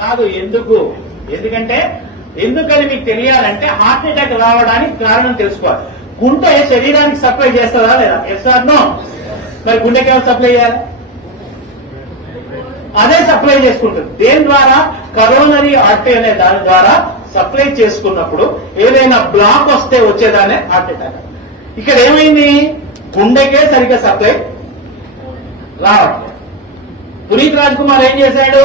కాదు. ఎందుకంటే ఎందుకని మీకు తెలియాలంటే హార్ట్ అటాక్ రావడానికి కారణం తెలుసుకోవాలి. గుండె శరీరానికి సప్లై చేస్తుందా లేదా? Yes or no? మరి గుండెకి ఎవరు సప్లై చేయాలి? అదే సప్లై చేసుకుంటుంది. దేని ద్వారా? కరోనరీ ఆర్టరీ అనే దాని ద్వారా సప్లై చేసుకున్నప్పుడు ఏదైనా బ్లాక్ వస్తే వచ్చేదానే హార్ట్ అటాక్. ఇక్కడ ఏమైంది? గుండెకే సరిగ్గా సప్లై రావట్లేదు. పునీత్ రాజ్ కుమార్ ఏం చేశాడు?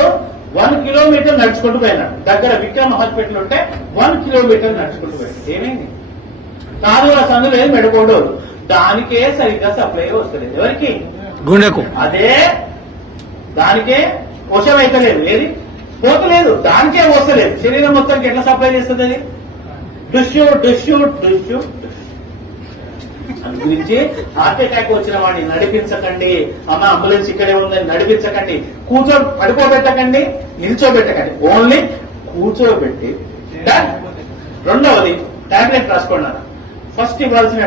1 కిలోమీటర్ నడుచుకుంటూ పోయినాడు. దగ్గర విక్రమ్ హాస్పిటల్ ఉంటే 1 కిలోమీటర్ నడుచుకుంటూ పోయాడు. ఏమైంది? కాదుల సందులు ఏది మెడకూడదు, దానికే సరిగ్గా సప్లై వస్తలేదు. ఎవరికి? గుండెకు. అదే దానికే పోషణ అయితలేదు. ఏది పోతలేదు, దానికే వస్తలేదు. శరీరం మొత్తానికి ఎట్లా సప్లై చేస్తుంది అది? డుష్యూ డుష్యూ డుష్యూ. అందు గురించి హార్ట్ అటాక్ వచ్చిన వాడిని నడిపించకండి. అమ్మ అంబులెన్స్ ఇక్కడే ఉందని నడిపించకండి. పడుకోబెట్టకండి, నిల్చోబెట్టకండి. ఓన్లీ కూర్చోబెట్టి. రెండవది టాబ్లెట్ రాసుకోండి. ఫస్ట్ తీసుకోవాల్సిన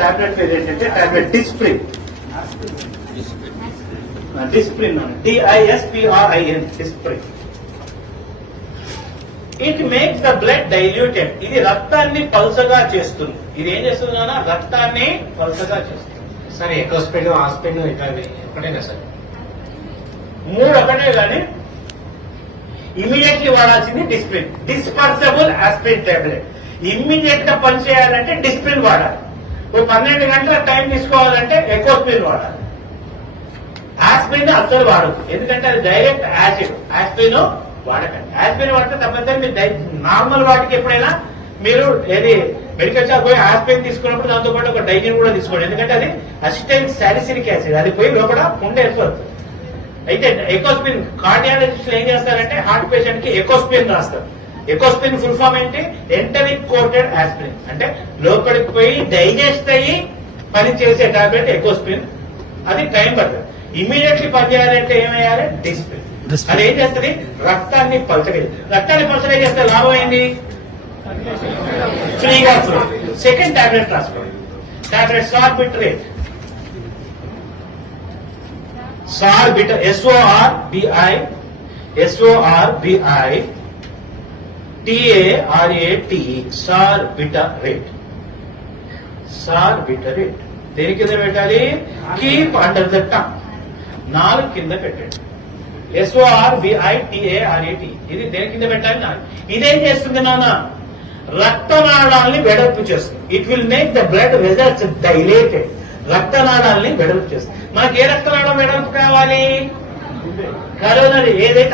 టాబ్లెట్ పేరు ఏంటంటే tablet Disprin. Disprin DISPRIN Disprin. It makes the blood diluted. ఇది రక్తాన్ని పల్సగా చేస్తుంది. ఇది ఏం చేస్తుంది నాన్న? రక్తాన్ని పల్సగా చేస్తుంది. సార్ ఎకోస్పెన్, ఆస్పెన్ ఎక్కడైనా సార్ 3 ఒకటే కానీ ఇమీడియట్లీ వాడాల్సింది Disprin. Dispersible aspirin tablet. Immediate గా పనిచేయాలంటే డిస్ప్రిన్ వాడాలి. 12 గంటల టైం తీసుకోవాలంటే ఎకోస్పిన్ వాడాలి. ఆస్పిరిన్ అస్సలు వాడదు, ఎందుకంటే అది డైరెక్ట్ యాసిడ్. ఆస్పిరిన్ వాడకండి. ఆస్పిరిన్ వాడితే తప్పనిసరి మీరు నార్మల్ వాటికి ఎప్పుడైనా మీరు ఏది మెడికల్ షాప్ పోయి ఆస్పిరిన్ తీసుకున్నప్పుడు దాంతో పాటు ఒక డైజిన్ కూడా తీసుకోండి. ఎందుకంటే అది అసిటైల్ సాలిసిలిక్ యాసిడ్, అది పోయి లోపల ఉండే వెళ్ళిపోతుంది. అయితే ఎకోస్పిన్ కార్డియాలజిస్టులు ఏం చేస్తారంటే హార్ట్ పేషెంట్ కి ఎకోస్పిన్ రాస్తారు. ఎకోస్పిన్ ఫుల్ ఫామ్ ఏంటి? Enteric coated aspirin. అంటే లోపలికి పోయి డైజెస్ట్ అయ్యి పని చేసే టాబ్లెట్ ఎకోస్పిన్. అది టైం పడుతుంది. ఇమీడియట్లీ పనిచేయాలంటే ఏమయ్యాలి? డిస్ప్రిన్. అది ఏం చేస్తుంది? రక్తాన్ని పల్చగా. రక్తాన్ని పల్చగా చేస్తే లాభం ఏంది? ఫ్రీగా ఫ్రీ. సెకండ్ టాబ్లెట్ రాసుకోండి. టాబ్లెట్ సార్బిట్రేట్. సార్బిటర్ SORBITARATE సార్బిటరేట్. సార్బిటరేట్ దేని కింద పెట్టాలి? Keep under the tongue. 4 కింద పెట్టండి. SORBITARATE ఇది దేని కింద పెట్టాలి? 4. ఇదేం చేస్తుంది నాన్న? రక్తనాళాల్ని వెడల్పు చేస్తుంది. It will make the blood vessels dilated. రక్తనాళాల్ని వెడల్పు చేస్తుంది. మనకి ఏ రక్తనాళం వెడల్పు కావాలి? కరోనరీ ఏదైతే